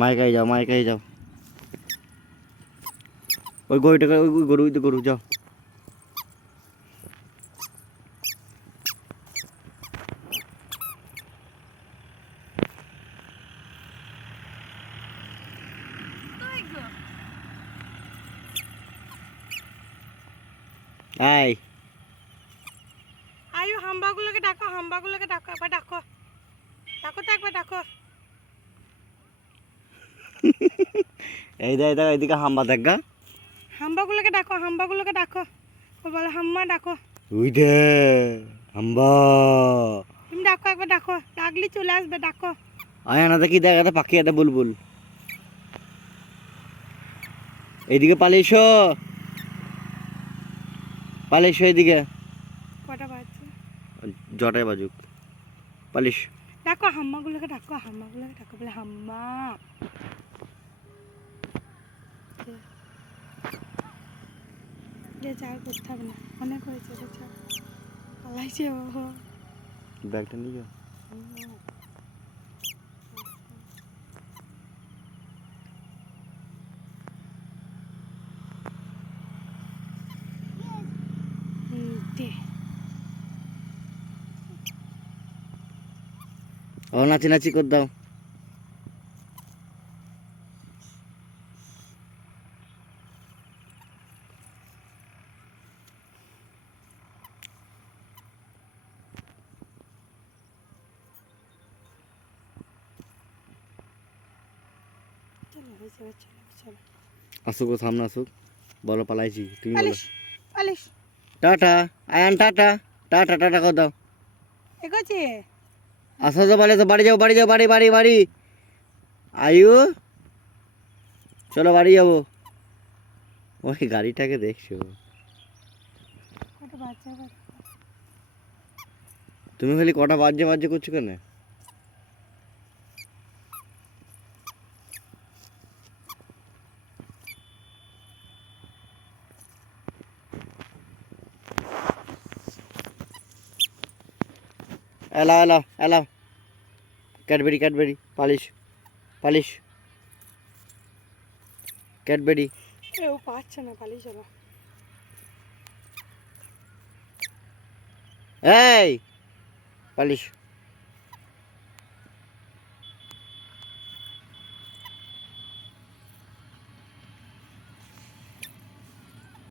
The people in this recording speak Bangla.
মাইকাই যাও ওই গরুটাকে ওই গরু যাও। আয় আয়ু হাম্বাগুলোকে ডাকো একবার ডাকো তো একবার ডাকো। এই দে এদিকে হাম্বা দেখ গা। হাম্বাগুলোকে ডাকো ও বলে হাম্মা ডাকো। ওই দে হাম্বা। তুমি ডাকো একবার ডাকো, ডাকলি চলে আসবে ডাকো। আয় না দেখি দেখ একটা পাখি একটা বুলবুল এইদিকে পালিয়েছো এইদিকে। কটা বাজছে? জটায় বাজুক পালিশ। ডাকো হাম্মাগুলোকে ডাকো বলে হাম্মা। যে চার করতে হবে না, অনেক হয়েছে রে চার পালাইছে ও। ব্যাগটা নিয়ে যাও। দে ও নাচি কর দাও। চলো হয়েছে চলো। আসুক ও সামনে আসুক, বলো পালাইছি তুমি বলো। পালিশ টাটা আয়ান টাটা কর দাও। এগোচ্ছে। আসো তো বলে তো বাড়ি যাও বাড়ি আয়ু চলো বাড়ি যাবো। ওই গাড়িটাকে দেখছো কটা বাচ্চা তুমি খালি কটা বাজে করছো কেন? এলাও ক্যাডবেরি পালিশ ক্যাডবেরি। ও পাচ্ছে না, পালিয়ে চলো। এই পালিশ।